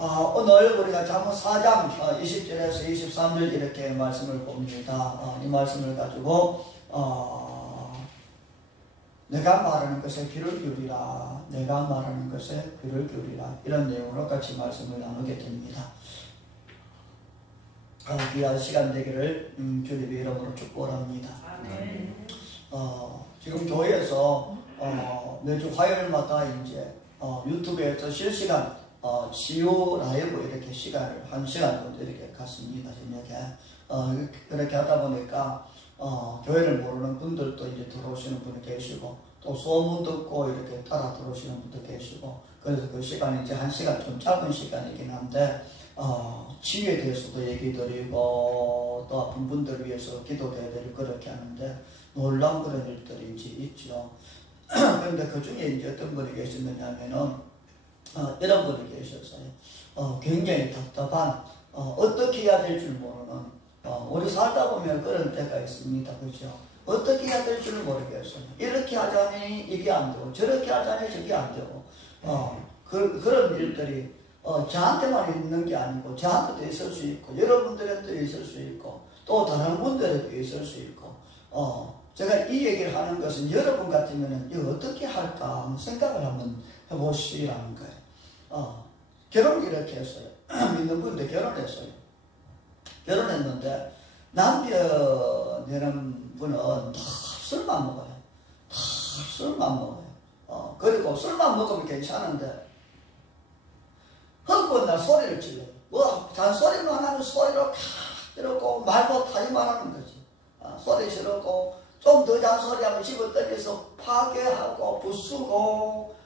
오늘 우리가 잠언 4장 20절에서 23절 이렇게 말씀을 봅니다. 이 말씀을 가지고 내가 말하는 것에 귀를 기울이라, 내가 말하는 것에 귀를 기울이라, 이런 내용으로 같이 말씀을 나누게 됩니다. 귀한 시간 되기를 주님의 이름으로 축복합니다. 지금 교회에서 매주 화요일마다 이제 유튜브에서 실시간 치유 라이브 이렇게 시간을 1시간 정도 이렇게 갖습니다. 저녁에 그렇게 하다 보니까 교회를 모르는 분들도 이제 들어오시는 분이 계시고, 또 소문 듣고 이렇게 따라 들어오시는 분도 계시고, 그래서 그 시간이 이제 1시간 좀 짧은 시간이긴 한데 치유에 대해서도 얘기 드리고, 또 아픈 분들을 위해서 기도해드리고 그렇게 하는데 놀라운 그런 일들이 이제 있죠. 그런데 그 중에 이제 어떤 분이 계셨느냐면은 이런 분이 계셨어요. 굉장히 답답한, 어떻게 해야 될 줄 모르는, 우리 살다 보면 그런 때가 있습니다. 그죠? 어떻게 해야 될 줄 모르겠어요. 이렇게 하자니 이게 안 되고, 저렇게 하자니 저게 안 되고, 그런 일들이 저한테만 있는 게 아니고 저한테도 있을 수 있고, 여러분들한테도 있을 수 있고, 또 다른 분들에도 있을 수 있고, 제가 이 얘기를 하는 것은 여러분 같으면 이거 어떻게 할까 생각을 한번 해보시라는 거예요. 결혼을 이렇게 했어요. 믿는 분들 결혼했어요. 결혼했는데 남편이라는 분은 다 술만 먹어요. 다 술만 먹어요. 그리고 술만 먹으면 괜찮은데 헛건 날 소리를 질러요. 잔소리만 하면 소리로 이러고 말 못하기만 하는 거지. 소리 지르고 좀 더 잔소리하면 집어떨려서 파괴하고 부수고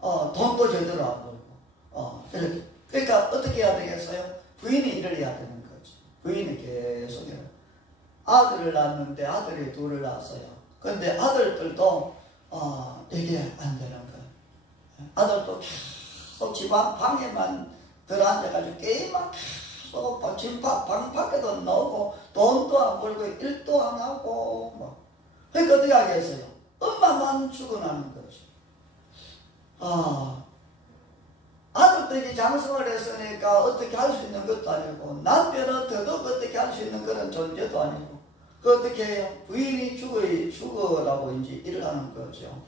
돈도 제대로 안 벌고 이렇게. 그러니까 어떻게 해야 되겠어요? 부인이 일을 해야 되는 거지. 부인이 계속 일을. 아들을 낳았는데 아들이 둘을 낳았어요. 그런데 아들들도 이게 안 되는 거예요. 아들도 계속 집 방에만 들어앉아가지고 게임만 계속 집 방 밖에도 나오고 돈도 안 벌고 일도 안 하고 그러니까 어떻게 하겠어요? 엄마만 죽어나는 거죠. 아들들이 장성을 했으니까 어떻게 할 수 있는 것도 아니고, 남편은 더더욱 어떻게 할 수 있는 그런 존재도 아니고, 그 어떻게 해요? 부인이 죽으라고 이제 일을 하는 거죠.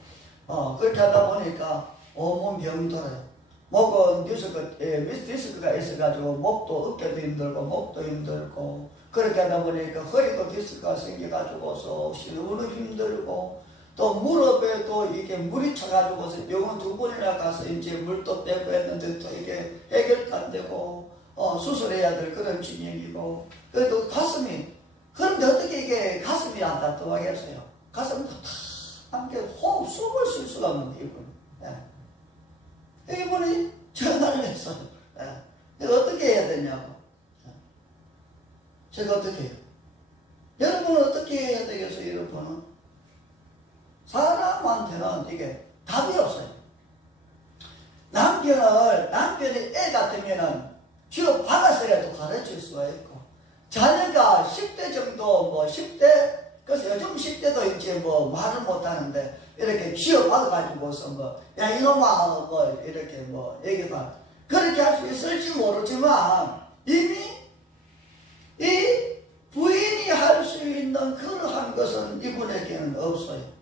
그렇게 하다 보니까 온몸 병들어요. 목은 디스크가 있어가지고 목도 어깨도 힘들고 목도 힘들고, 그렇게 하다 보니까 허리도 디스크가 생겨가지고서 시누는 힘들고, 또 무릎에도 이게 물이 차가지고서 병원 2번이나 가서 이제 물도 빼고 했는데 또 이게 해결도 안 되고 수술해야 될 그런 진행이고, 그래도 가슴이, 그런데 어떻게 이게 가슴이 안 답답하겠어요? 가슴이 다 함께 숨을 쉴 수가 없는데 이분이 전화를 했어요. 내가 어떻게 해야 되냐고. 제가 어떻게 해요? 여러분은 어떻게 해야 되겠어요? 여러분은 사람한테는 이게 답이 없어요. 남편이 애 같으면은 주로 받았어야도 가르칠 수가 있고, 자녀가 10대 정도, 10대, 그래서 요즘 10대도 이제 말을 못하는데, 이렇게 쥐어받아가지고서 야, 이놈아, 이렇게 얘기만, 그렇게 할 수 있을지 모르지만, 이미 이 부인이 할 수 있는 그러한 것은 이분에게는 없어요.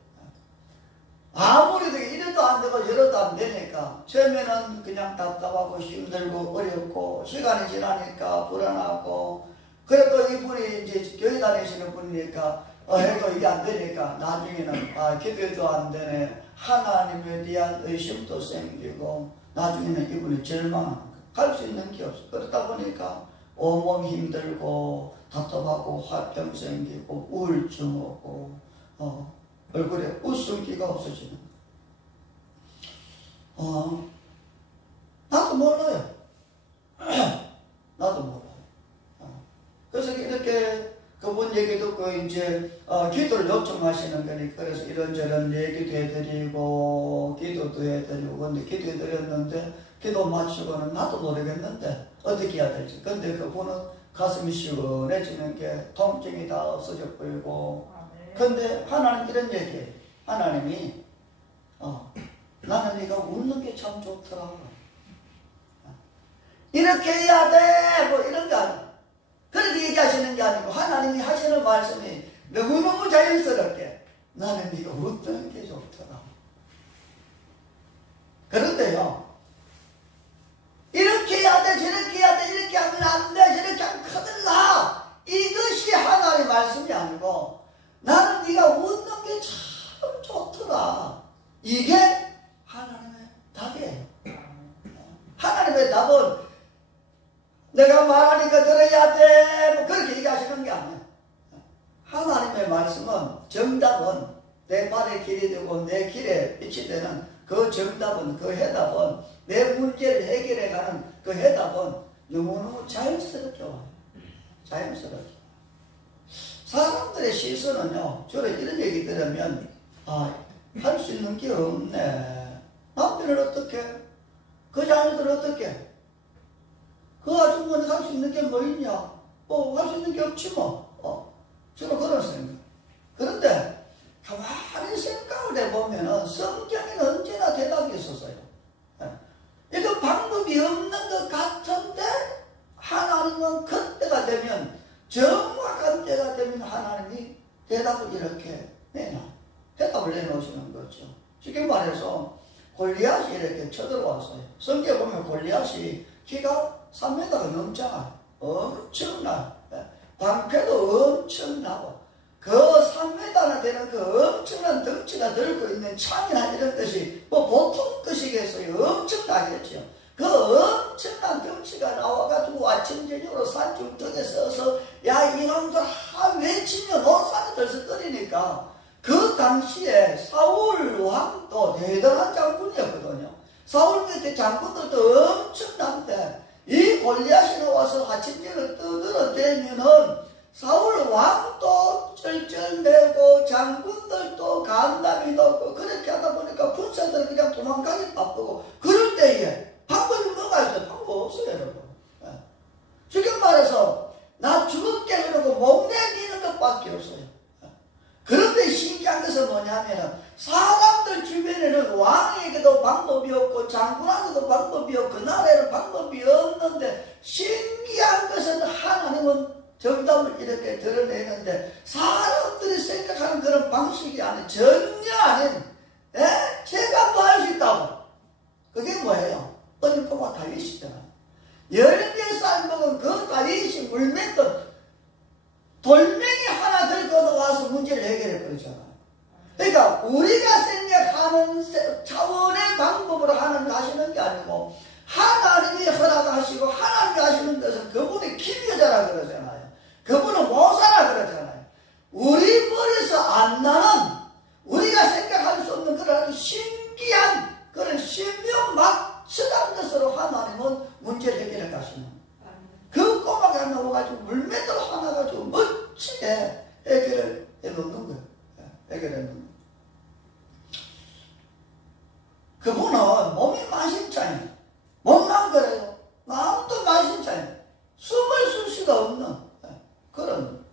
아무리 이래도 안 되고 저래도 안 되니까 처음에는 그냥 답답하고 힘들고 어렵고, 시간이 지나니까 불안하고, 그래도 이분이 이제 교회 다니시는 분이니까 해도 이게 안 되니까 나중에는 기도해도 안 되네, 하나님에 대한 의심도 생기고, 나중에는 이분이 절망하는 거예요. 할 수 있는 게 없어. 그러다 보니까 온몸 힘들고 답답하고 화병 생기고 우울증 오고 얼굴에 웃음기가 없어지는 거예요. 나도 몰라요. 나도 몰라요. 그래서 이렇게 그분 얘기 듣고 이제 기도를 요청하시는 거니까, 그래서 이런저런 얘기도 해드리고 기도도 해드리고, 근데 기도해드렸는데 기도 마치고는 나도 모르겠는데 어떻게 해야 될지. 근데 그분은 가슴이 시원해지는 게 통증이 다 없어져 버리고, 근데 하나님 이런 얘기해요. 하나님이 나는 네가 웃는 게 참 좋더라. 이렇게 해야 돼 뭐 이런 거 아니에요. 그렇게 얘기하시는 게 아니고 하나님이 하시는 말씀이 너무너무 자연스럽게 나는 네가 어떤 게 좋더라. 그런데요, 이렇게 해야 돼 저렇게 해야 돼 이렇게 하면 안 돼 저렇게 하면 큰일 나, 이것이 하나님의 말씀이 아니고 나는 네가 웃는 게 참 좋더라, 이게 하나님의 답이에요. 하나님의 답은 내가 말하니까 들어야 돼 뭐 그렇게 얘기하시는 게 아니에요. 하나님의 말씀은, 정답은 내 발의 길이 되고 내 길에 빛이 되는 그 정답은, 그 해답은, 내 문제를 해결해가는 그 해답은 너무너무 자연스럽게 와요. 자연스럽게. 사람들의 시선은요, 주로 이런 얘기 들으면 할 수 있는 게 없네. 남편을 어떻게, 그 자녀들 어떻게, 그 아줌마는 할 수 있는 게 뭐 있냐, 할 수 있는 게 없지 뭐. 주로 그런 생각. 그런데 가만히 생각을 해보면은 성경에는 언제나 대답이 있었어요. 이거 방법이 없는 것 같은데 하나님은 그때가 되면, 정확한 때가 되면 하나님이 대답을 이렇게 대답을 내놓으시는 거죠. 쉽게 말해서 골리앗이 이렇게 쳐들어왔어요. 성경에 보면 골리앗이 키가 3m가 넘잖아요. 엄청나. 방패도 엄청나고 그 3m나 되는 그 엄청난 덩치가 들고 있는 창이나 이런 것이 뭐 보통 것이겠어요. 엄청나겠죠. 그 엄청난 덩치가 나와가지고 아침 저녁으로 산중턱에 서서 야 이놈들 외치면 온 산이 들썩거리니까, 그 당시에 사울 왕도 대단한 장군이었거든요. 사울 밑에 장군들도 엄청난데 이 골리앗이 나와서 아침 저녁 떠들어대면은 사울 왕도 쩔쩔매고 장군들도 간담이 높고 그렇게 하다 보니까 군사들은 그냥 도망가기 바쁘고, 그럴 때에 방법이 뭐가 있어요? 방법 없어요, 여러분. 지금 말해서 나 죽을게 그러고 목내미는 것밖에 없어요. 그런데 신기한 것은 뭐냐면은 사람들 주변에는 왕에게도 방법이 없고 장군한테도 방법이 없고 나라에는 방법이 없는데, 신기한 것은 하나님은 정답을 이렇게 드러내는데 사람들이 생각하는 그런 방식이 아닌, 전혀 아닌, 제가 뭐 할 수 있다고. 그게 뭐예요? 어릴 꼬마 다윗이잖아요. 10살 먹은 그 다윗이 물맷던 돌멩이 하나 들고 와서 문제를 해결해 버리잖아요. 그러니까 우리가 생각하는 차원의 방법으로 하나님 하시는 게 아니고, 하나님이 허락하시고 하나님이 하시는 것은 그분이 기묘자라 그러잖아요. 그분은 모사라 그러잖아요. 우리 머리에서 안 나는, 우리가 생각할 수 없는 그런 신기한 그런 신명막측한 것으로 하나님은 문제를 해결해 가시는, 그 꼬마가 나와가지고 물맷돌 하나 가지고 멋지게 해결을 해놓는 거예요. 해결해 놓는 거예요. 그분은 몸이 만신창이에요. 몸만 그래요. 마음도 만신창이에요. 숨을 쉴 수가 없는 그런.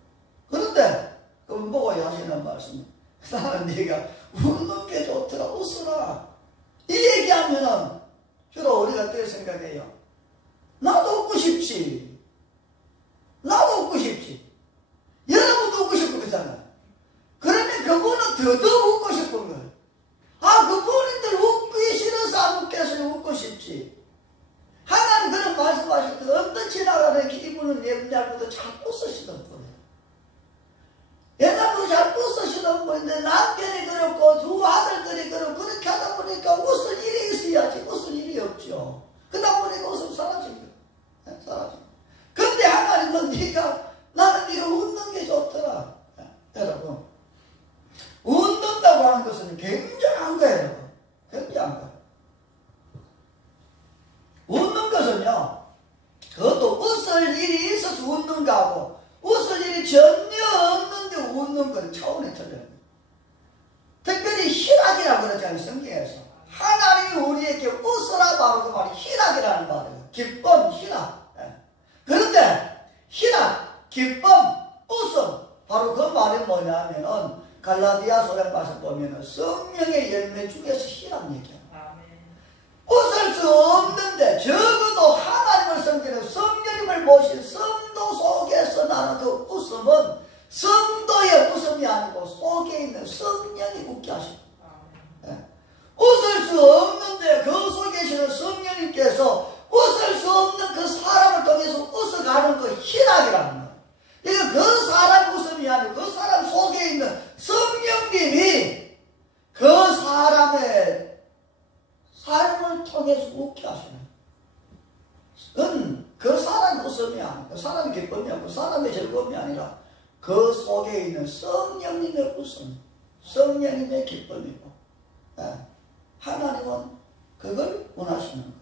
그런데 그분 보고 하시는 말씀, 나는 네가 웃는 게 좋더라, 웃으라. 이 얘기하면은 주로 우리가 어떻게 생각해요? 나도 웃고 싶지. 나도 웃고 싶지. 여러분도 웃고 싶고 그러잖아요. 그러면 그분은 더더욱 웃고 싶은 거예요. 그분들 웃기 싫어서 안 웃겠어요. 웃고 싶지. 하나님 그런 말씀하실 때 어떤 지나가는 이분은 옛날부터 잘 웃으시던 분이에요. 옛날부터 잘 웃으시던 분인데 남편이 그렇고 두 아들들이 그렇게 하다 보니까 웃을 일이 있어야지. 웃을 일이 없죠. 그러다 보니까 웃음 사라진 거예요. 사라진 거예요. 근데 하나님은 나는 네가 웃는 게 좋더라. 여러분, 웃는다고 하는 것은 굉장한 거예요. 굉장한 거예요. 웃는 것은요, 그것도 웃을 일이 있어서 웃는 거하고 웃을 일이 전혀 없는데 웃는 건 차원이 틀려요. 특별히 희락이라고 그러잖아요. 성경에서 하나님이 우리에게 웃으라 바로 그 말이 희락이라는 말이에요. 기쁨, 희락. 그런데 희락, 기쁨, 웃음, 바로 그 말이 뭐냐면은 갈라디아서에 봐서 보면은 성령의 열매 중에서 희락 얘기해요. 웃을 수 없는데 적어도 하나님을 웃음이 아니고 사람의 기쁨이 아니고 사람의 즐거움이 아니라 그 속에 있는 성령님의 웃음, 성령님의 기쁨이고 하나님은 그걸 원하시는 거예요.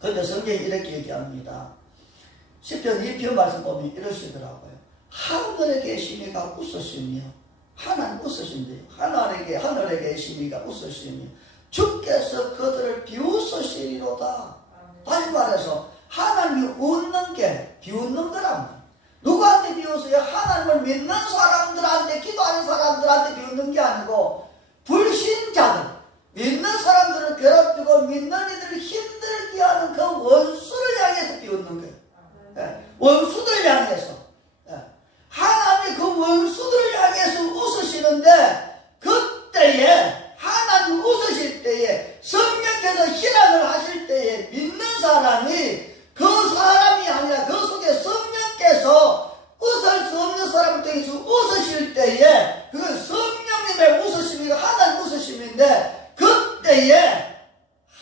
그런데 성경이 이렇게 얘기합니다. 시편 2편 말씀 보면 이러시더라고요. 하늘에 계시니가 웃으시며 하나님 웃으신대요. 하늘에 계시니가 웃으시며 주께서 그들을 비웃으시리로다. 다시 말해서 하나님이 웃는 게 비웃는 거랍니다. 누구한테 비웃어요? 하나님을 믿는 사람들한테, 기도하는 사람들한테 비웃는 게 아니고 불신자들, 믿는 사람들을 괴롭히고 믿는 이들을 힘들게 하는 그 원수를 향해서 비웃는 거예요. 원수들을 향해서. 하나님이 그 원수들을 향해서 웃으시는데 그때에 하나님 웃으실 때에 성령께서 신앙을 하실 때에 믿는 사람이 그 사람이 아니라 그 속에 성령께서 웃을 수 없는 사람을 통해서 웃으실 때에 그건 성령님의 웃으심이고 하나님 웃으심인데 그때에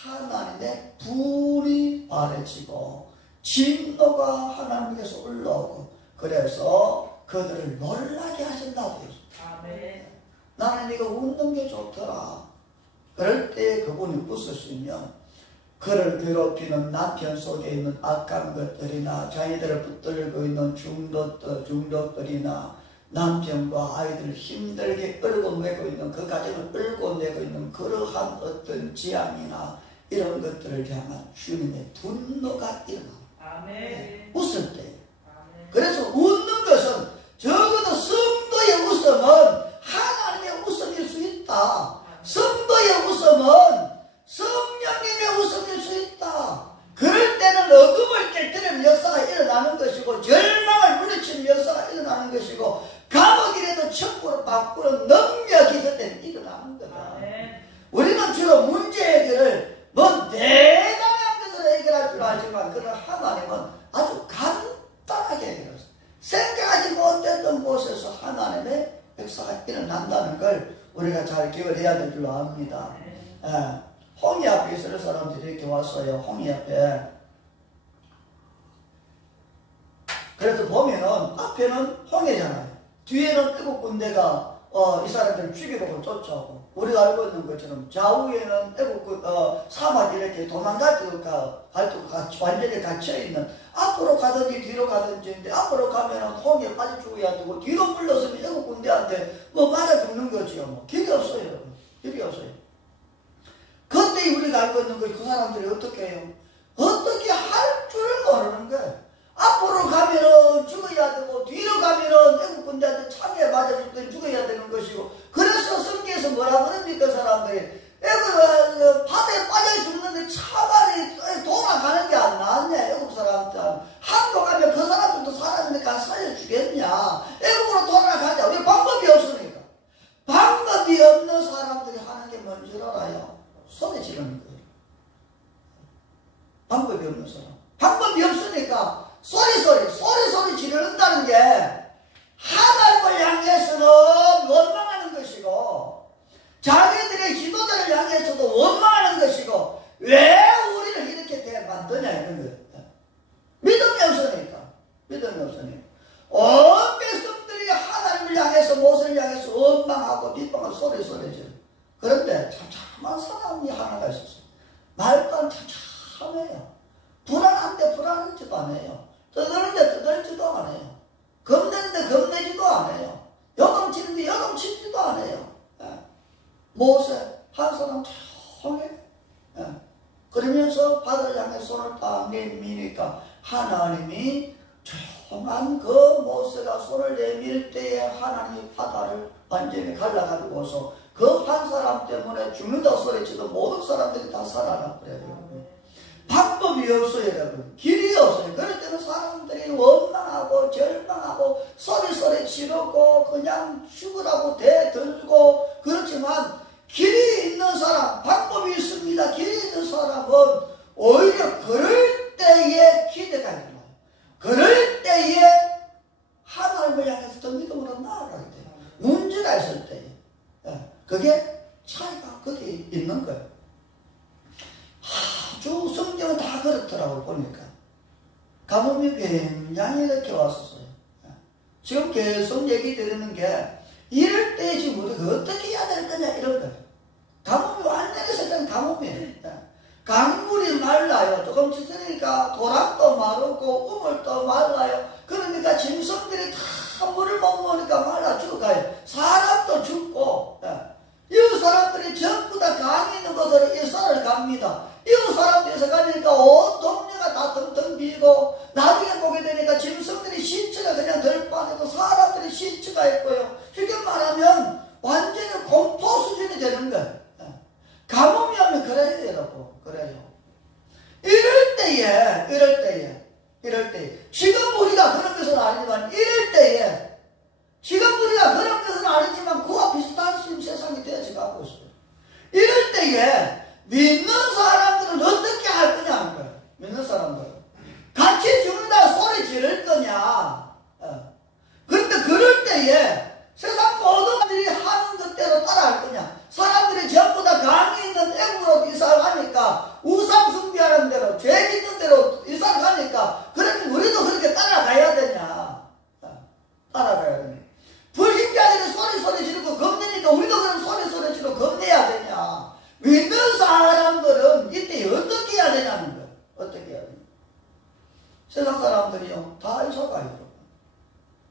하나님의 불이 발해지고 진노가 하나님께서 올라오고 그래서 그들을 놀라게 하신다고 했어요. 나는 이거 웃는 게 좋더라. 그럴 때 그분이 웃으시면 그를 괴롭히는 남편 속에 있는 악한 것들이나 자기들을 붙들고 있는 중독들이나 남편과 아이들을 힘들게 끌고내고 있는 그 가정을 끌고내고 있는 그러한 어떤 지향이나 이런 것들을 향한 주님의 분노가 일어납니다. 웃을 때. 그래서 웃는 것은 적어도 성도의 웃음은 하나님의 웃음일 수 있다. 성도의 웃음은 성령님의 웃음일 수 있다. 그럴 때는 어둠을 깨뜨리는 역사가 일어나는 것이고 절망을 물리치는 역사가 일어나는 것이고 감옥이라도 천국으로 바꾸는 능력이 그때는 일어나는 거다. 우리는 주로 문제 해결을 뭐 대단한 것으로 해결할 줄 알지만 그러나 하나님은 아주 간단하게 해결했어요. 생각하지 못했던 곳에서 하나님의 역사가 일어난다는 걸 우리가 잘 기억을 해야 될 줄 압니다. 홍해 앞에 이스라엘 사람들이 이렇게 왔어요. 홍해 앞에. 그래서 보면은 앞에는 홍해잖아요. 뒤에는 7군데가 이 사람들을 죽이려고 쫓아오고 우리가 알고 있는 것처럼 좌우에는 사막이 이렇게 도망가지가 완전히 갇혀있는 앞으로 가든지 뒤로 가든지인데 앞으로 가면은 홍해에 빠져 죽어야 되고 뒤로 물러서면 7군데한테 뭐 맞아 죽는 거지요. 뭐 길이 없어요. 길이 없어요. 그때 우리가 알고 있는 거 그 사람들이 어떻게 해요? 어떻게 할 줄 모르는 거예요. 앞으로 가면은 죽어야 되고 뒤로 가면은 7군데한테 창에 맞아 죽어야 되는 것이고 그래서 성경에서 뭐라 그럽니까 사람들이 바다에 빠져 죽는데 차라리 돌아가는 게 안 낫냐 애국 사람들 한국 가면 그 사람들도 사람이니까 살려주겠냐 애국으로 돌아가자 왜 방법이 없으니까 방법이 없는 사람들이 하는 게 뭔지 알아요? 소리 지르는 거예요. 방법이 없는 사람 방법이 없으니까 소리 지른다는 게 하나님을 향해서는 원망하는 것이고 자기들의 지도자를 향해서도 원망하는 것이고 왜 우리를 이렇게 만드냐 이런 거예요. 믿음이 없으니까 온 백성들이 하나님을 향해서 모세를 향해서 원망하고 비방하고 소리 지르. 그런데 참참한 사람이 하나가 있었어요. 말도 참참해요. 불안한데 불안하지도 않아요. 떠드는데 떠들지도 않아요. 겁내는데 겁내지도 않아요. 요동치는데 요동치지도 않아요. 모세 한 사람 조용해. 그러면서 바다를 향해 손을 딱 내미니까 하나님이 조용한 그 모세가 손을 내밀 때에 하나님이 바다를 완전히 갈라가지고서 그 한 사람 때문에 죽는다고 소리치도 모든 사람들이 다 살아나버려요. 방법이 없어요, 여러분. 길이 없어요. 그럴 때는 사람들이 원망하고 절망하고 소리 지르고 그냥 죽으라고 대들고 그렇지만 길이 있는 사람, 방법이 있습니다. 길이 있는 사람은 오히려 그럴 때에 기대가 일어나요. 그럴 때에 하나님을 향해서 더 믿음으로 나아가게 돼요. 문제가 있을 때에. 그게 차이가 거기 있는 거예요. 아주 성경은 다 그렇더라고 보니까. 가뭄이 굉장히 이렇게 왔었어요. 지금 계속 얘기 드리는 게 이럴 때 지금 우리가 어떻게 해야 될 거냐 이런 거예요. 가뭄이 완전히 세상 가뭄이에요. 강물이 말라요. 조금 씻으니까 도락도 마르고 우물도 말라요. 그러니까 짐승들이 다 물을 못 먹으니까 말라 죽어가요. 사람도 죽고 이웃 사람들이 전부 다 강이 있는 곳으로 이사를 갑니다. 이웃 사람들에서 가니까 온 동네가 다 텅텅 비고 나중에 보게 되니까 짐승들이 시체가 그냥 들판에도 사람들이 시체가 있고요. 쉽게 말하면 완전히 공포 수준이 되는 거예요. 가뭄이 오면 그래요 여러분. 그래요. 이럴 때에 지금 우리가 그런 것은 아니지만 이럴 때에 지금 우리가 그런 것은 아니지만 그와 비슷한 세상이 되어져가고 있어요. 이럴 때에 믿는 사람들은 어떻게 할 거냐 하는 거예요. 믿는 사람들은 같이 죽는다 소리 지를 거냐. 그런데 그럴 때에 세상 모든 사람들이 하는 것대로 따라할 거냐. 사람들이 전부 다 강이 있는 애국으로 이사를 가니까 우상 숭배하는 대로 죄 짓는 대로 이사를 가니까 그러면 우리도 그렇게 따라가야 되냐. 따라가야 되냐. 불신자들이 소리 지르고 겁내니까 우리도 그런 소리 지르고 겁내야 되냐. 믿는 사람들은 이때 어떻게 해야 되냐는 거예요. 어떻게 해야 되냐. 세상 사람들이요 다 이사가요. 여러분.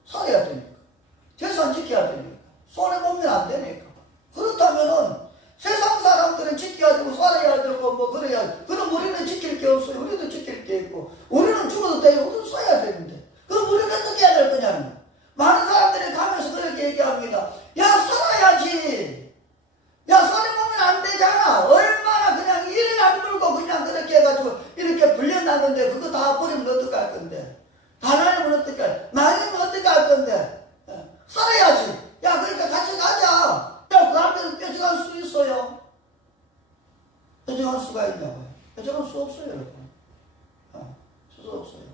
살아야 되니까. 재산 지켜야 되니까. 손해보면 안 되니까. 그렇다면은 세상 사람들은 지켜야 되고 살아야 되고 뭐 그래야 돼. 그럼 우리는 지킬 게 없어요. 우리도 지킬 게 있고 우리는 죽어도 되고 우리도 써야 되는데 그럼 우리는 어떻게 해야 될 거냐면 많은 사람들이 가면서 그렇게 얘기합니다. 야 살아야지. 야 손해보면 안 되잖아. 얼마나 그냥 일을 안 물고 그냥 그렇게 해가지고 이렇게 불려놨는데 그거 다 버리면 어떡할 건데. 하나님은 어떻게 할 나님은 어떻게 할 건데. 살아야지. 야 그러니까 같이 가자. 그 앞에서 뾰족할 수 있어요. 뾰족할 수가 있냐고요. 뾰족할 수 없어요 여러분. 수 없어요.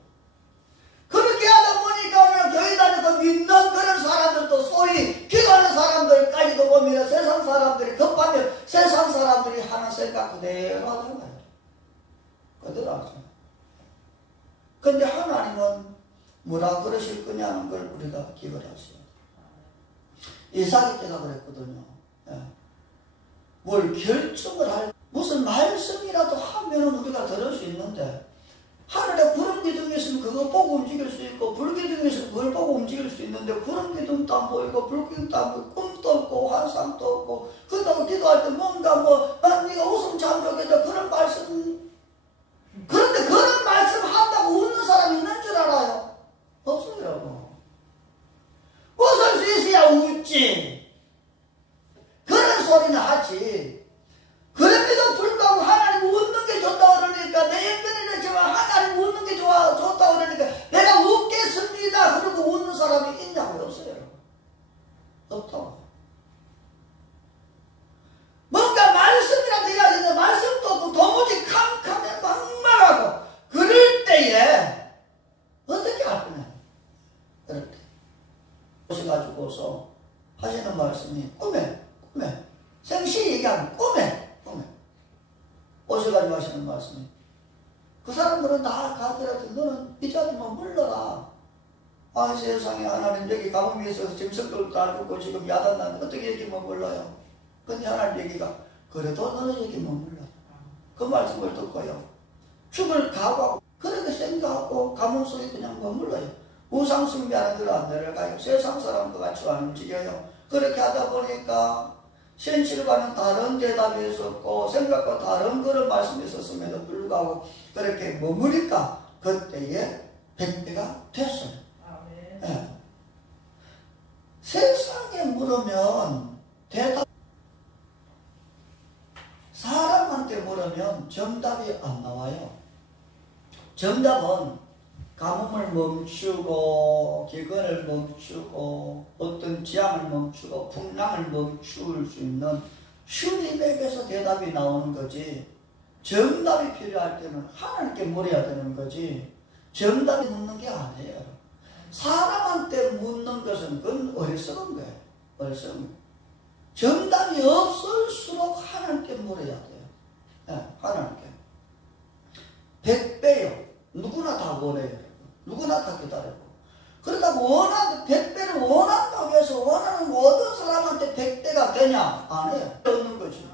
그렇게 하다 보니까 오늘 교회 다니고 믿는 그런 사람들도 소위 기도하는 사람들까지도 보면 세상 사람들이 급하면 세상 사람들이 하는 생각 그대로 하잖아요. 그대로 하잖아요. 근데 하나님은 뭐라 그러실 거냐는 걸 우리가 기억을 하셔야 돼요. 이삭이 때가 그랬거든요. 뭘 결정을 할 무슨 말씀이라도 하면은 우리가 들을 수 있는데 하늘에 구름 기둥이 있으면 그거 보고 움직일 수 있고 불 기둥이 있으면 그걸 보고 움직일 수 있는데 구름 기둥도 안 보이고 불 기둥도 안 보이고 꿈도 없고 환상도 없고 그렇다고 기도할 때 뭔가 난 네가 웃음 참 좋겠다 그런 말씀. 그런데 그런 말씀 한다고 웃는 사람이 있는 줄 알아요? 없어요 여러분. 웃을 수 있어야 웃지. 그런 소리는 하지. 그럼에도 불구하고 하나님 웃는 게 좋다고 그러니까 내 연근이 이렇지만 하나님 웃는 게 좋다고 그러니까 내가 웃겠습니다. 그러고 웃는 사람이 있냐고요? 없어요. 없다고. 뭔가 말씀이라도 해야 되는데 말씀도 없고 도무지 캄캄해 막막하고 그럴 때에 어떻게 할 거냐. 그럴 때 오셔가지고서 하시는 말씀이 꿈에 생시 얘기하면 꿈에 오셔가지고 하시는 말씀이 그 사람들은 다 가더라도 너는 이 자리만 물러라. 아 세상에 하나님 여기 가뭄이 있어서 짐승들도 다 죽고 지금 야단나는데 어떻게 얘기만 몰라요. 근데 하나님 얘기가 그래도 너는 얘기만 몰라. 그 말씀을 듣고요 죽을 각오하고 그렇게 생각하고 가뭄 속에 그냥 머물러요. 우상 숭배하는 대로 안 내려가요. 세상 사람도 같이 안 움직여요. 그렇게 하다 보니까 현실과는 다른 대답이 있었고 생각과 다른 그런 말씀이 있었음에도 불구하고 그렇게 머무니까 그때에 100배가 됐어요. 네. 세상에 물으면 대답 사람한테 물으면 정답이 안 나와요. 정답은 가뭄을 멈추고 기근을 멈추고 어떤 지향을 멈추고 풍랑을 멈출 수 있는 주님에게서 대답이 나오는 거지 정답이 필요할 때는 하나님께 물어야 되는 거지 정답이 묻는 게 아니에요. 사람한테 묻는 것은 그건 어리석은 거예요. 어리석은 거예요. 정답이 없을수록 하나님께 물어야 돼요. 네, 하나님께 100배요. 누구나 다 원해요. 누구나 다 기다리고. 그러다고 백배를 원한다고 해서 원하는 모든 사람한테 백배가 되냐? 아니에요. 없는 거지.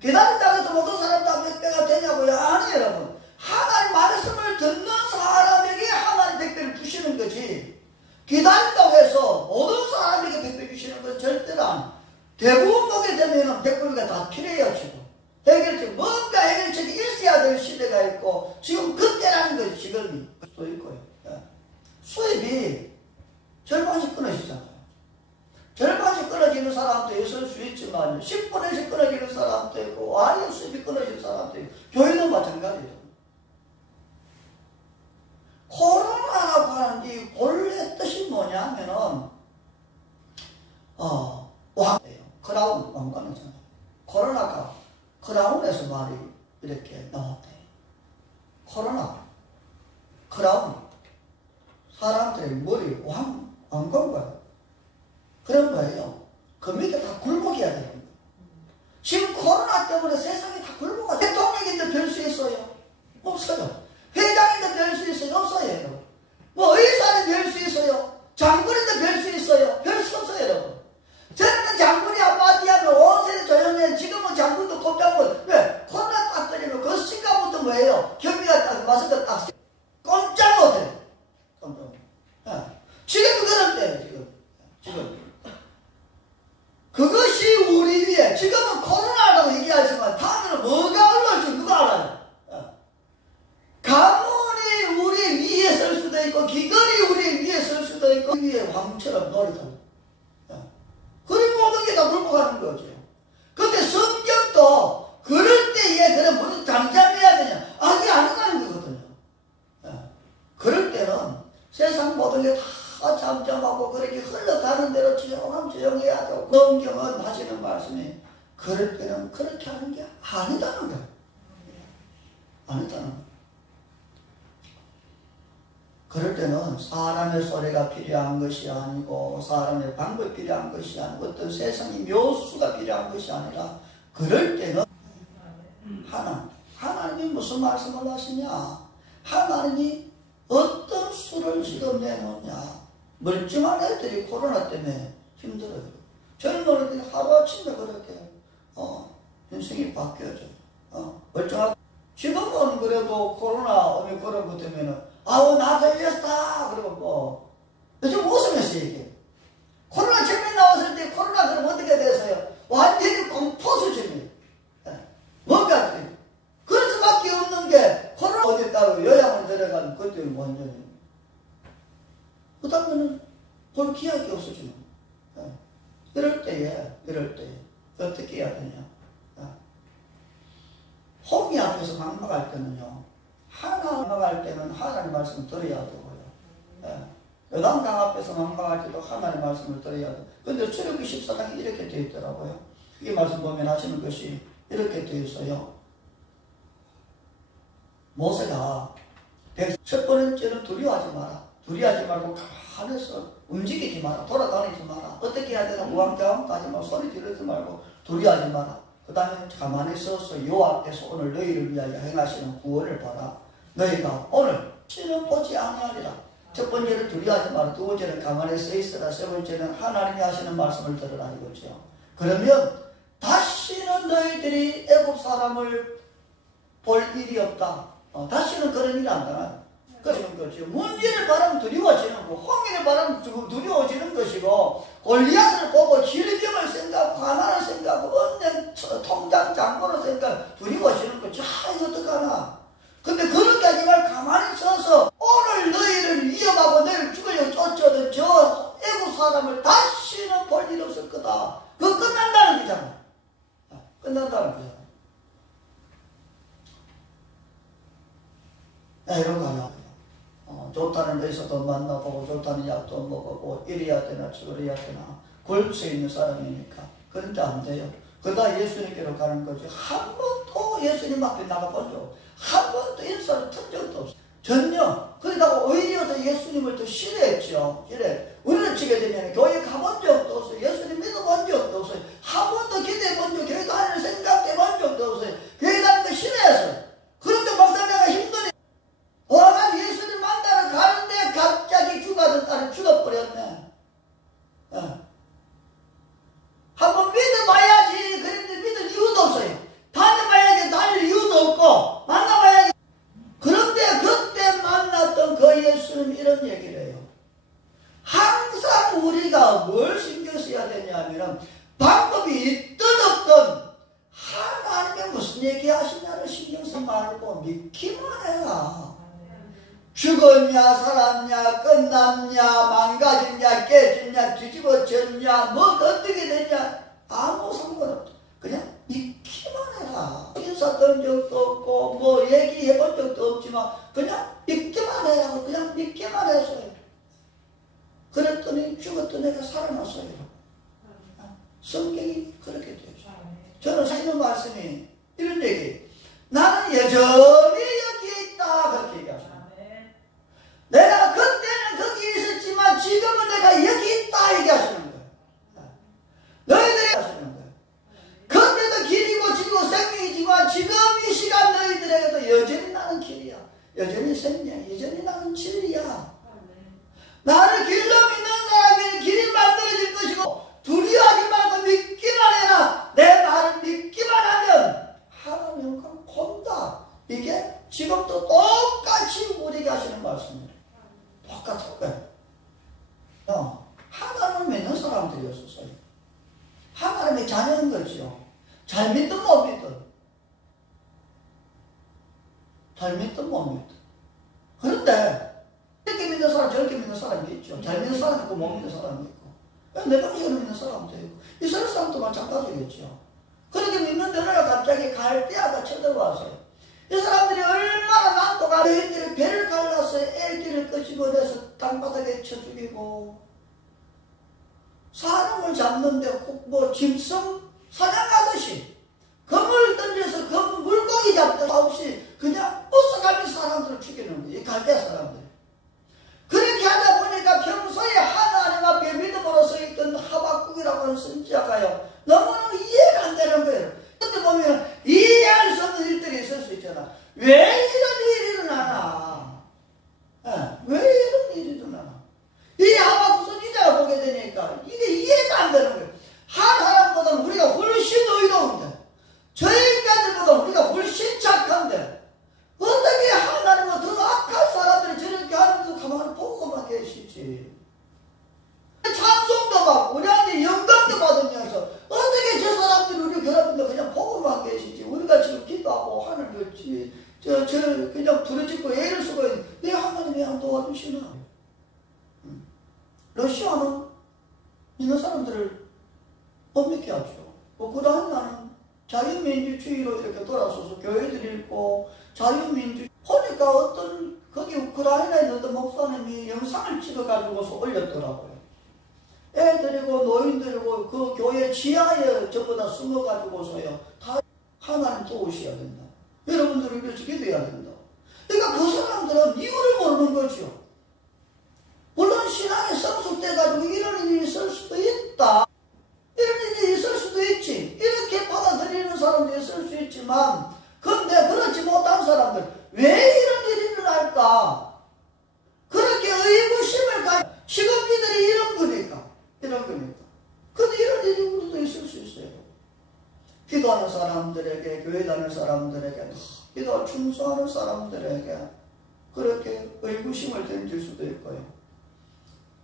기다린다고 해서 모든 사람 다 백배가 되냐고요? 아니에요, 여러분. 하나님 말씀을 듣는 사람에게 하나님 백배를 주시는 거지. 기다린다고 해서 모든 사람에게 백배 주시는 건 절대로 안. 대부분 보게 되면 백배가 다 필요해요, 지금. 해결책, 뭔가 해결책이 있어야 될 시대가 있고, 지금 그때라는 것이 지금이 또 있고요. 수입이 절반씩 끊어지잖아요. 절반씩 끊어지는 사람도 있을 수 있지만 10분의 1씩 끊어지는 사람도 있고 아예 수입이 끊어지는 사람도 있고 교회도 마찬가지예요. 코로나라고 하는 이 본래 뜻이 뭐냐면은 왕이에요. 크라운 왕관이잖아요. 코로나가 크라운에서 말이 이렇게 나왔대요. 코로나 크라운 사람들의 머리 왕관과요. 그런 거예요. 그 밑에 다 굴복해야 되는 거예요. 지금 코로나 때문에 세상이 다 굴복하죠. 대통령인데 별 수 있어요? 없어요. 회장인데 별 수 있어요? 없어요. 뭐 의사인데 별 수 있어요? 장군인데 별 수 있어요? 별 수 없어요, 여러분. 저는 장군이 한마디 하면 온 세대 조용해. 지금은 장군도 꼼짝못. 왜? 코로나 딱 걸리면 그 순간부터 뭐예요? 경비가 딱 마스크 딱 꼼짝 못해. 지금 그럴 때예요, 지금. 그것이 우리 위에, 지금은 코로나라고 얘기하지만 다음에는 뭐가 올라올지 누가 알아요? 가문이 우리 위에 설 수도 있고 기근이 우리 위에 설 수도 있고 위에 왕처럼 노래하고 그런 모든 게 다 굴복하는 거죠. 근데 성경도 그럴 때에 그래 무슨 잠잠해야 되냐? 악이 안 가는 거거든요. 그럴 때는 세상 모든 게 다 잠잠하고 그렇게 흘러가는 대로 조용해야 되고 성경은 하시는 말씀이 그럴 때는 그렇게 하는 게 아니다는 거예요. 아니다는 거예요. 그럴 때는 사람의 소리가 필요한 것이 아니고 사람의 방법이 필요한 것이 아니고 어떤 세상의 묘수가 필요한 것이 아니라 그럴 때는 하나님이 무슨 말씀을 하시냐? 하나님이 어떤 수를 지금 내놓냐? 멀쩡한 애들이 코로나 때문에 힘들어요. 젊은이들이 하루아침에 그렇게 인생이 바뀌어져. 멀쩡한 지금은 그래도 코로나 오미크론 것 때문에는 아우 나 걸렸다 그러고 요즘 웃으면서 얘기해. 코로나 처음에 나왔을 때 코로나 그럼 어떻게 됐어요? 완전히 공포 수준이에요. 뭔가 그럴 수밖에 없는 게 코로나 어디 따로 요양을 들어가면 그때 완전히 그 다음에는 볼 기약이 없어지는 거예요. 이럴 때에 어떻게 해야 되냐? 홍이 앞에서 막막할 때는요. 막막할 때는 하나님 말씀을 들어야 되고요. 여담당 앞에서 막막할 때도 하나님 말씀을 들어야 돼요. 근데 출애굽기 14장에 이렇게 되어 있더라고요. 이 말씀 보면 하시는 것이 이렇게 되어 있어요. 모세가 첫 번째는 두려워하지 마라. 두려워하지 말고 가만해서 움직이지 마라. 돌아다니지 마라. 어떻게 해야 되나 우왕좌왕 하지 말고 소리 지르지 말고 두려워하지 마라. 그 다음에 가만히 서서 여호와께서 오늘 너희를 위하여 행하시는 구원을 봐라. 너희가 오늘 신은 보지 아니하리라. 첫 번째는 두려워하지 마라. 두 번째는 가만히 서 있으라. 세 번째는 하나님이 하시는 말씀을 들으라 이거죠. 그러면 다시는 너희들이 애굽 사람을 볼 일이 없다. 다시는 그런 일이 안 당한다. 그런 거죠. 문제를 바라면 두려워지는 거, 홍해를 바라면 두려워지는 것이고, 골리앗을 보고 질병을 생각하고, 가난을 생각하고, 은행 통장 잔고를 생각하고, 두려워지는 거죠. 이거 어떡하나. 근데 그렇게 하지 말고 가만히 서서, 오늘 너희를 위협하고 너희를 죽으려고 쫓아오던 저 애국 사람을 다시는 볼 일 없을 거다. 그거 끝난다는 거잖아. 끝난다는 거잖아. 이런 거야. 좋다는 데서도 만나보고 좋다는 약도 먹어보고 이래야 되나 저래야 되나 골수 있는 사람이니까 그런데 안 돼요. 그러다 예수님께로 가는 거지. 한 번도 예수님 앞에 나가본 적 한 번도 인사를 튼 적도 없어. 전혀. 그러다가 오히려 더 예수님을 더 싫어했죠. 우리는 지게 되면 교회 가본 적도 없어요. 예수님 믿어본 적도 없어요. 한 번도 기대해본 적, 교회 다니는 생각해본 적도 없어요. 교회 다니는 거 싫어했어요. 그런데 막상 내가 힘드니 난 예수님 만나러 가는데 예수님 이런 얘기를 해요. 항상 우리가 뭘 신경 써야 되냐면 방법이 있든 없든 하나님이 무슨 얘기 하시냐를 신경 쓰지 말고 믿기만 해라. 죽었냐 살았냐 끝났냐 망가졌냐 깨졌냐 뒤집어졌냐 뭐 어떻게 됐냐 아무 상관없다. 그냥 믿기만 해라. 인사던 적도 없고 뭐 얘기해본 적도 없지만 그냥 믿기만 해라. 그냥 믿기만 했어요. 그랬더니 죽었던 애가 살아났어요. 성경이 그렇게 되죠. 저는 하시는 말씀이 이런 얘기. 나는 여전히 여기에 있다 그렇게 얘기하십니다. 내가 그때는 거기 있었지만 지금은 내가 여기 있다 얘기하시는 거예요. 너희들이 하시는 거예요. 그때도 길이고 지고 생명이지만 지금 이 시간 너희들에게도 여전히 나는 길이야. 여전히 생명이야. 여전히 나는 진리야. 나를 길로 믿는 사람이 길이 만들어질 것이고 두려워하지 말고 믿기만 해라. 내 말을 믿기만 하면 하나님 영광 본다. 이게 지금도 똑같이 우리가 하시는 말씀입니다. 똑같은 거예요. 하나님을 믿는 사람들이었어요. 하나님의 자녀인 거죠. 잘 믿든 못 믿든. 잘 믿든 못 믿든. 그런데 이렇게 믿는 사람 저렇게 믿는 사람이 있죠. 잘 믿는 사람이 있고 못 믿는 사람이 있고 내 방식으로 믿는 사람도 있고 이스라엘 사람도 마찬가지겠죠. 그렇게 믿는 데를 갑자기 갈대아가 쳐들어와서요. 이 사람들이 얼마나 난도가 너희들이 배를 갈라서 애기를 끄집어내서 땅바닥에 쳐 죽이고 사람을 잡는데 뭐 짐승 사냥하듯이 검을 던져서 검 물고기 잡듯 없이 그냥 뻗어가면서 사람들을 죽이는 거예요. 이 갈대아 사람들이. 그렇게 하다 보니까 평소에 하나님 앞에 믿음으로서 있던 하박국이라고 하는 선지자가요. 너무너무 이해가 안 되는 거예요. 그때 보면 이해할 수 없는 일들이 있을 수 있잖아. 왜 이런 일이 일어나나? 왜 이런 일이 일어나나? 이 하박국 선지자가 보게 되니까 이게 이해가 안 되는 거예요. 한 사람보다는 우리가 훨씬 의로운데 저 인간들보다 우리가 훨씬 착한데 어떻게 하나님은 더 악한 사람들이 저렇게 하는데도 가만히 보고만 계시지. 찬송도 받고 우리한테 영광도 받으면서 어떻게 저 사람들이 우리 결합인데 그냥 보고만 계시지. 우리가 지금 기도하고 하는 거지. 저 그냥 부르짖고 애를 쓰고 있는데 내 하나님이 안 도와주시나. 러시아는 있는 사람들을 못 믿게 하죠. 그 다음 나는 자유민주주의로 이렇게 돌아서서 교회들이 있고 자유민주 보니까 어떤 거기 우크라이나에 있는 목사님이 영상을 찍어가지고서 올렸더라고요. 애들이고 노인들이고 그 교회 지하에 전부 다 숨어가지고서요. 다 하나님 도우셔야 된다. 여러분들은 이렇게 기도해야 된다. 그러니까 그 사람들은 이유를 모르는 거죠. 물론 신앙에 성숙돼가지고 이런 일이 있을 수도 있다. 이런 일이 있을 수도 있지. 이렇게 받아들이는 사람도 있을 수 있지만 근데 그렇지 못한 사람들 왜 이런 일이 일어날까? 그렇게 의구심을 지금 이들이 이런 거니까. 근데 이런 일이 우리도 있을 수 있어요. 기도하는 사람들에게, 교회 다니는 사람들에게, 기도 충성하는 사람들에게 그렇게 의구심을 던질 수도 있고요.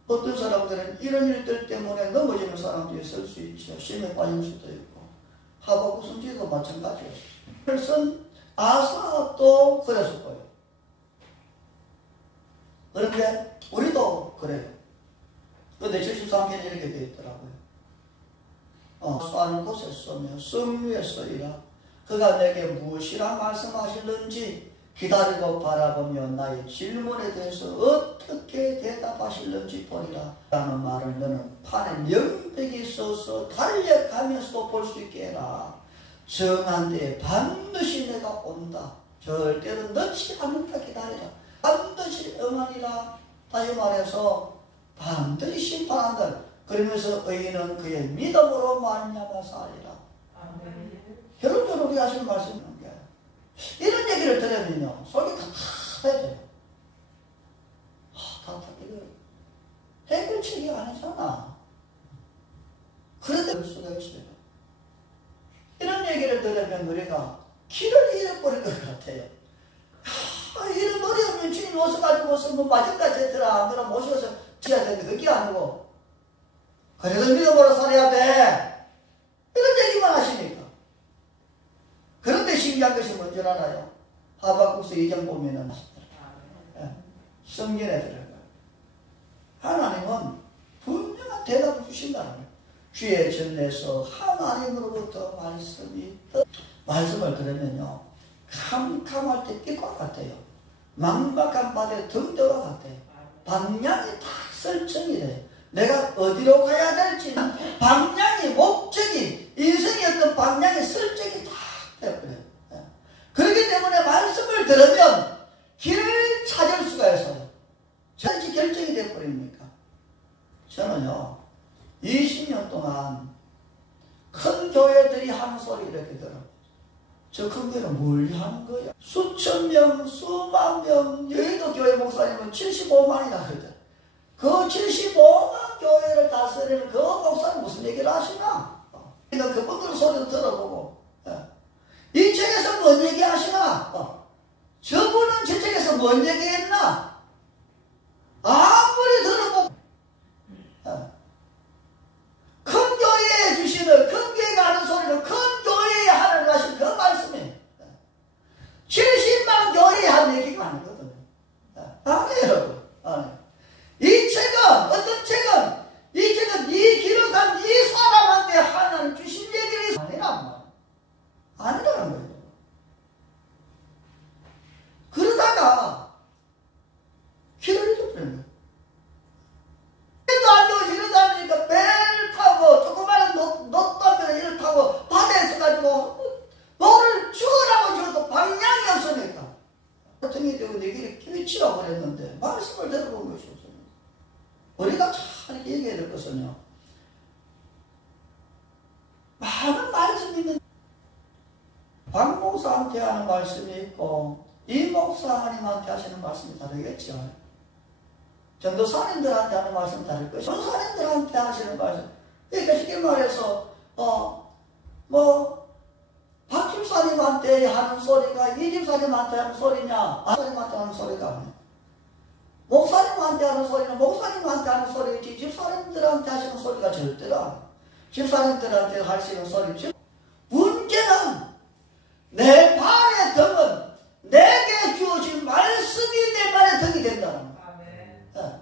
어떤 사람들은 이런 일들 때문에 넘어지는 사람도 있을 수 있죠. 심에 빠질 수도 있고. 하박국 선지자도 마찬가지였어요. 그래서 아사도 그랬을 거예요. 그런데 우리도 그래요. 그런데 73편에 이렇게 되어 있더라고요. 수하는 곳에 서며 성 위에 서리라. 그가 내게 무엇이라 말씀하실는지 기다리고 바라보며 나의 질문에 대해서 어떻게 대답하실는지 보리라. 라는 말을 너는 판에 명백이 써서 달려가면서도 볼 수 있게 해라. 정한 데에 반드시 내가 온다. 절대로 넣지 않는다. 기다리라. 반드시 응하리라. 다시 말해서 반드시 심판한다. 그러면서 의인은 그의 믿음으로 말미암아 살리라. 결론적으로 우리가 하시는 말씀은 게 이런 얘기를 들으면요 속이 답답해져요. 이거 해결책이 아니잖아. 그런데 그럴 수가 있어요. 이런 얘기를 들으면 우리가 길을 잃어버릴 것 같아요. 이런 어려우면 주님 오셔가지고 무슨 뭐 마지막까지 했더라. 그럼 모셔서 지어야 되는데 그게 아니고 그래도 믿음으로 살아야 돼. 이런 얘기만 하시니까. 그런데 신기한 것이 뭔지 알아요? 하박국서 2장 보면은 성경에 들어가요. 하나님은 분명한 대답을 주신다는 거예요. 주의 전에서 하나님으로부터 말씀을 들으면요, 캄캄할 때 빛과 같아요. 망박한 바다의 등대와 같아요. 방향이 다 설정이 돼요. 내가 어디로 가야 될지 방향이, 목적이, 인생의 어떤 방향이 설정이 다 되어버려요. 그렇기 때문에 말씀을 들으면 길을 찾을 수가 있어요. 전지 결정이 되어버립니까? 저는요 20년 동안 큰 교회들이 하는 소리 이렇게 들어요. 저 큰 교회는 뭘 하는 거야? 수천 명, 수만 명, 여의도 교회 목사님은 75만이나 하거든. 그 75만 교회를 다스리는 그 목사님 무슨 얘기를 하시나? 그러니까 그분들 소리도 들어보고, 이 책에서 뭔 얘기 하시나? 저분은 저 책에서 뭔 얘기 했나? 아무리 들어보고, 큰 교회에 주시는, 큰 교회가 하는 소리는 큰 교회에 하는 하신 그 말씀이에요. 70만 교회에 한 얘기가 아니거든요. 아니에요, 여러분. 아니에요. 이 책은, 어떤 책은, 이 책은 이 기록한 이 사람한테 하나님 주신 얘기를 아니란 말이에요. 아니라는 거예요. 그러다가 길을 잃어버리는 거예요. 길도 안 되고 길도 안 되니까 배를 타고 조그마한 놋다면을 타고 바다에서 가지고 너를 죽으라고 죽어도 방향이 없으니까 등이 되고 내 길에 끼치라 버렸는데 말씀을 들어본 것이 없습니다. 우리가 잘 이렇게 얘기해야 될 것은요, 많은 말씀이 있는 박 목사한테 하는 말씀이 있고 이 목사님한테 하시는 말씀이 다르겠죠. 전도사님들한테 하는 말씀이 다를 것이고 전도사님들한테 하시는 말씀, 그러니까 쉽게 말해서 박 집사님한테 하는 소리가 이 집사님한테 하는 소리냐, 집사님한테 하는 소리가 아니야. 목사님한테 하는 소리는 목사님한테 하는 소리지 집사님들한테 하시는 소리가 절대로 아니야. 집사님들한테 하시는 소리지. 문제는 내 발의 등은 내게 주어진 말씀이 내 발의 등이 된다는 거예요.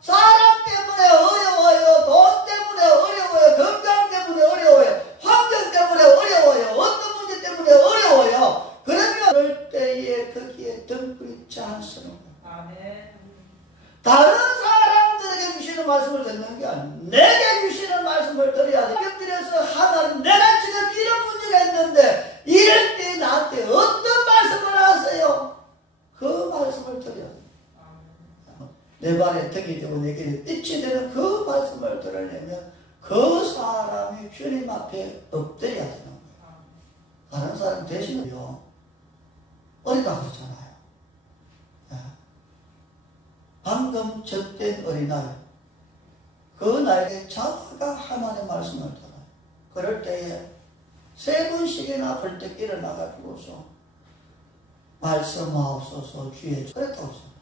사람 때문에 어려워요. 돈 때문에 어려워요. 건강 때문에 어려워요. 환경 때문에 어려워요. 어떤 문제 때문에 어려워요. 그러면 그럴 때에 거기에 덤고 있지 않습니다. 다른 사람들에게 주시는 말씀을 듣는 게 아니에요. 내게 주시는 말씀을 들어야 돼. 그래서 하나님, 내가 지금 이런 문제가 있는데 이럴 때 나한테 어떤 말씀을 하세요? 그 말씀을 드려야 돼. 내 발에 등이 되고 내 길에 빛이 되는 그 말씀을 들으려면 그 사람이 주님 앞에 엎드려야 되는 거예요. 다른 사람 대신은요, 어리다고 그러잖아요. 방금 젖된 어린아이, 그 나에게 자다가 하나님의 말씀을 들어요. 그럴 때에 3번씩이나 벌떡 일어나가지고서 말씀하옵소서 주의 그랬다고 했습니다.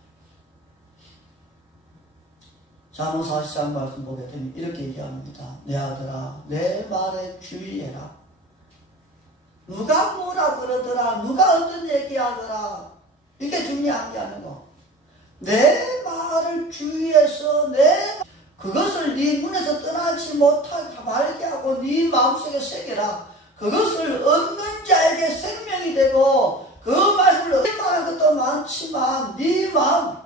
잠언 40장 말씀 보게 되면 이렇게 얘기합니다. 내 아들아, 내 말에 주의해라. 누가 뭐라 그러더라, 누가 어떤 얘기하더라, 이게 중요한 게 아니고 내 말을 주의해서 그것을 네 눈에서 떠나지 못하게 말게 하고 네 마음속에 새겨라. 그것을 얻는 자에게 생명이 되고 그 말씀을 얻는 말하는 것도 많지만 네 마음,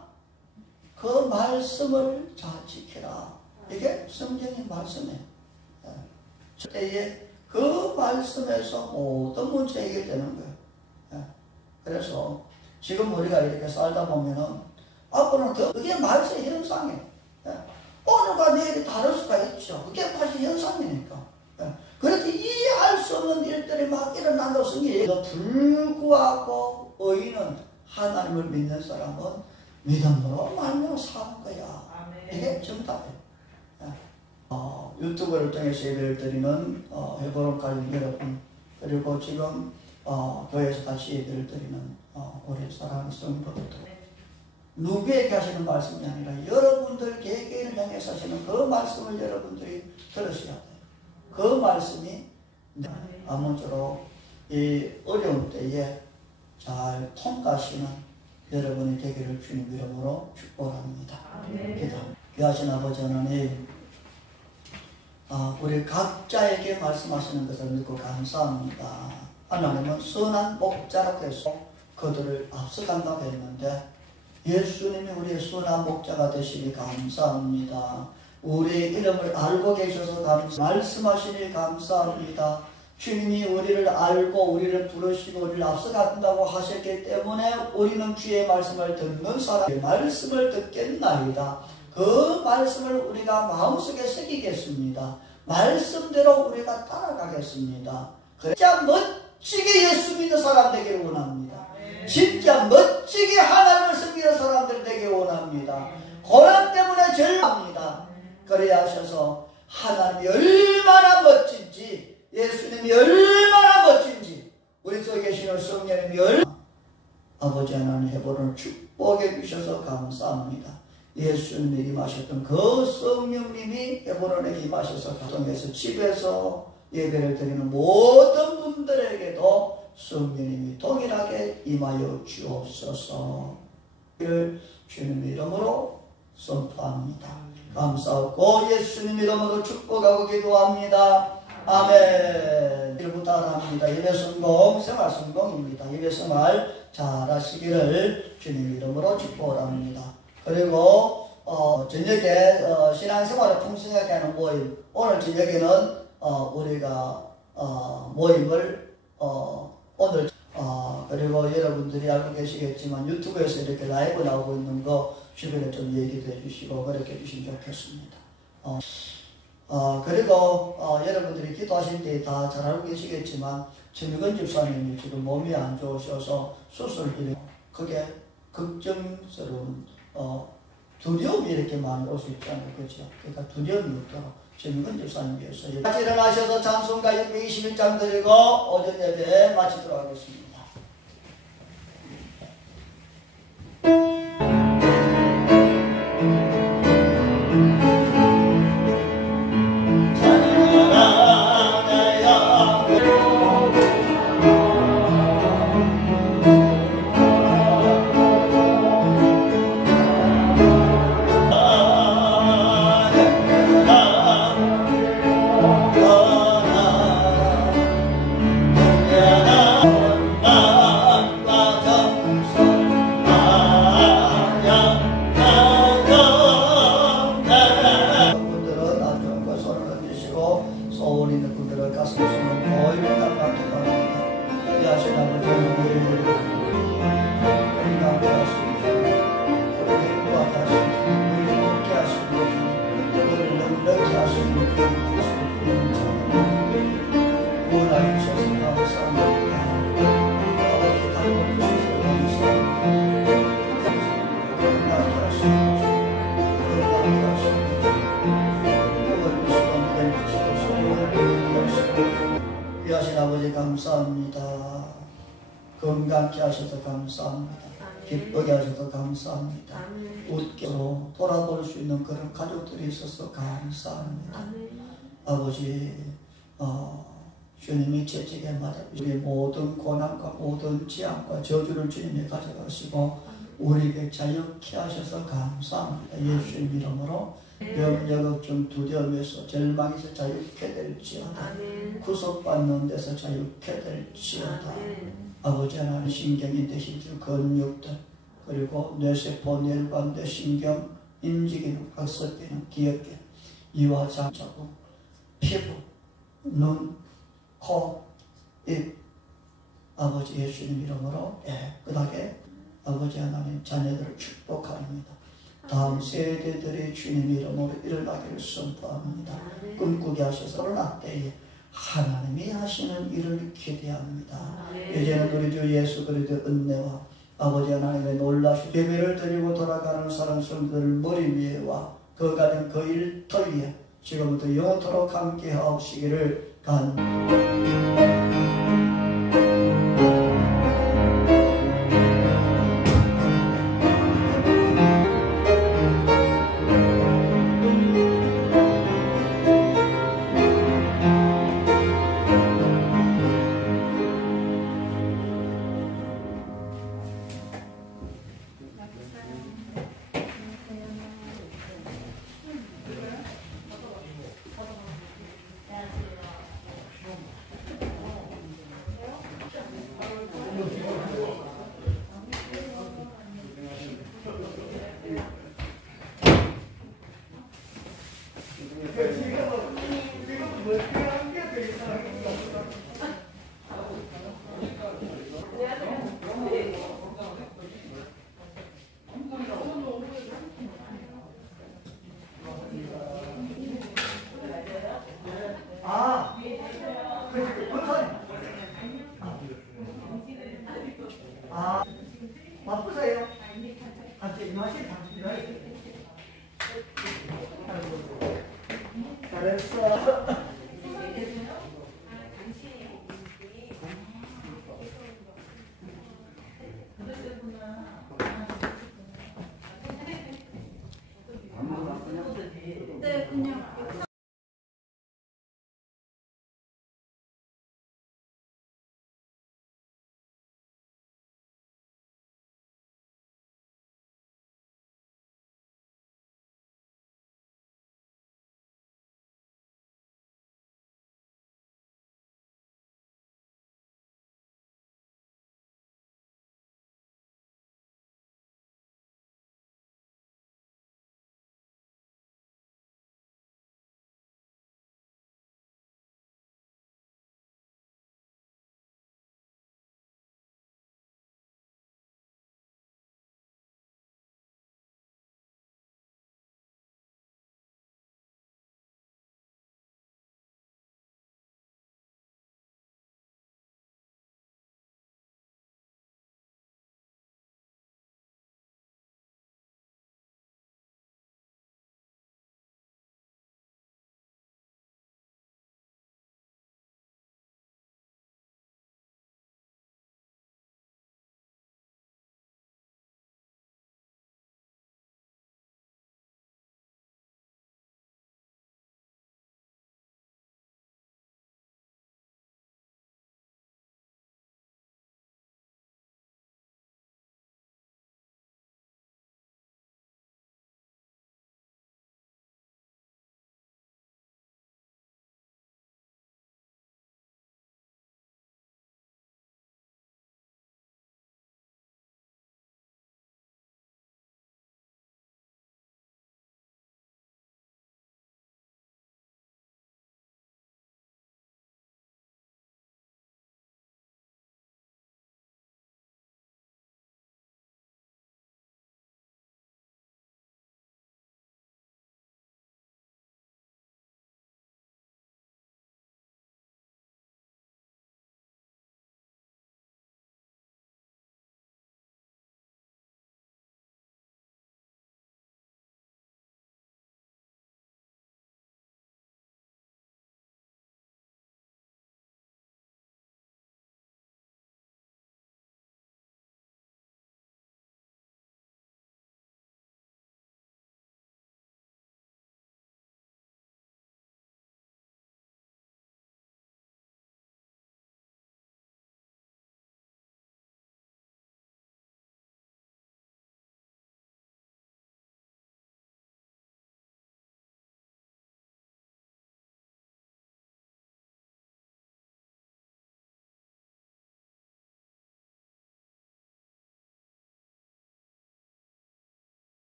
그 말씀을 잘 지키라. 이게 성경의 말씀이에요. 그때에 그 말씀에서 모든 문제 해결되는 거예요. 그래서 지금 우리가 이렇게 살다 보면은 앞으로는 더 그게 말씀의 현상이에요. 오늘과 내일이 다를 수가 있죠. 그게 사실 현상이니까. 그렇게 이해할 수 없는 일들이 막 일어난다고 성경에 불구하고 의인은 하나님을 믿는 사람은 믿음으로 말미암아 사는 거야. 이게 정답이에요. 유튜브를 통해서 예배를 드리는 해보는 가족 여러분, 그리고 지금 교회에서 다시 예배를 드리는 우리 사랑하는 성도들, 누구에게 하시는 말씀이 아니라 여러분들 개개인을 향해서 하시는 그 말씀을 여러분들이 들으셔야 돼요. 그 말씀이 아무쪼록 이 어려운 때에 잘 통과하시는 여러분이 되기를 주님 이름으로 축복합니다. 기도합니다. 귀하신 아버지 하나님, 우리 각자에게 말씀하시는 것을 믿고 감사합니다. 하나님은 선한 목자라고 해서 그들을 앞서간다고 했는데 예수님이 우리의 선한 목자가 되시니 감사합니다. 우리의 이름을 알고 계셔서 말씀하시니 감사합니다. 주님이 우리를 알고 우리를 부르시고 우리를 앞서간다고 하셨기 때문에 우리는 주의 말씀을 듣는 사람의 말씀을 듣겠나이다. 그 말씀을 우리가 마음속에 새기겠습니다. 말씀대로 우리가 따라가겠습니다. 진짜 멋지게 예수 믿는 사람 되기를 원합니다. 진짜 멋지게 하나님을 섬기는 사람들 되기 원합니다. 고난 때문에 절망합니다. 그래야 하셔서 하나님이 얼마나 멋진지, 예수님이 얼마나 멋진지, 우리 속에 계시는 성령님이 얼마나 아버지 하나님 해보는 축복해 주셔서 감사합니다. 예수님이 임하셨던 그 성령님이 해보론에 임하셔서 가정에서 집에서 예배를 드리는 모든 분들에게도 성령님이 동일하게 임하여 주옵소서. 주님 이름으로 선포합니다. 감사하고 예수님 이름으로 축복하고 기도합니다. 아멘. 일 부탁합니다. 예배 성공, 생활 성공입니다. 예배 생활 잘하시기를 주님 이름으로 축복합니다. 그리고 저녁에 신앙생활을 풍성하게 하는 모임, 오늘 저녁에는 우리가 모임을 오늘 그리고 여러분들이 알고 계시겠지만 유튜브에서 이렇게 라이브 나오고 있는 거 주변에 좀 얘기도 해주시고 그렇게 해주시면 좋겠습니다. 그리고 여러분들이 기도하실 때 다 잘 알고 계시겠지만 최미근 집사님이 지금 몸이 안 좋으셔서 수술을 그게 걱정스러운 두려움이 이렇게 많이 올 수 있잖아요. 그렇죠? 그러니까 두려움이 없도록 최미근 집사님께서 같이 일어나셔서 찬송가 621장 드리고 오전 예배 마치도록 하겠습니다. 귀하신 아버지 감사합니다. 건강케 하셔서 감사합니다. 기쁘게 하셔서 감사합니다. 웃게 돌아볼 수 있는 그런 가족들이 있어서 감사합니다. 아버지 주님이 채찍에마다 우리 모든 고난과 모든 지향과 저주를 주님이 가져가시고 우리에게 자유케 하셔서 감사합니다. 예수님 이름으로 병력걱정 두려움에서 절망에서 자유케 될지어다. 구속받는 데서 자유케 될지어다. 아버지 하나님 신경이 되실 줄 근육들 그리고 뇌세포, 뇌관, 뇌신경, 인지기능, 각설기능, 기억기능, 이와 장자국, 피부, 눈, 코, 입 아버지 예수님 이름으로 깨끗하게 아버지 하나님 자녀들을 축복합니다. 다음 세대들의 주님 이름으로 일어나기를 선포합니다. 꿈꾸게 하셔서 코로나 때에 하나님이 하시는 일을 기대합니다. 이제는 우리 주 예수 그리스도의 은혜와 아버지 하나님의 놀라신 예배를 드리고 돌아가는 사랑 성도들 머리 위에와 그 가정 그 일터 위에 지금부터 영원토록 함께 하옵시기를 잘했어.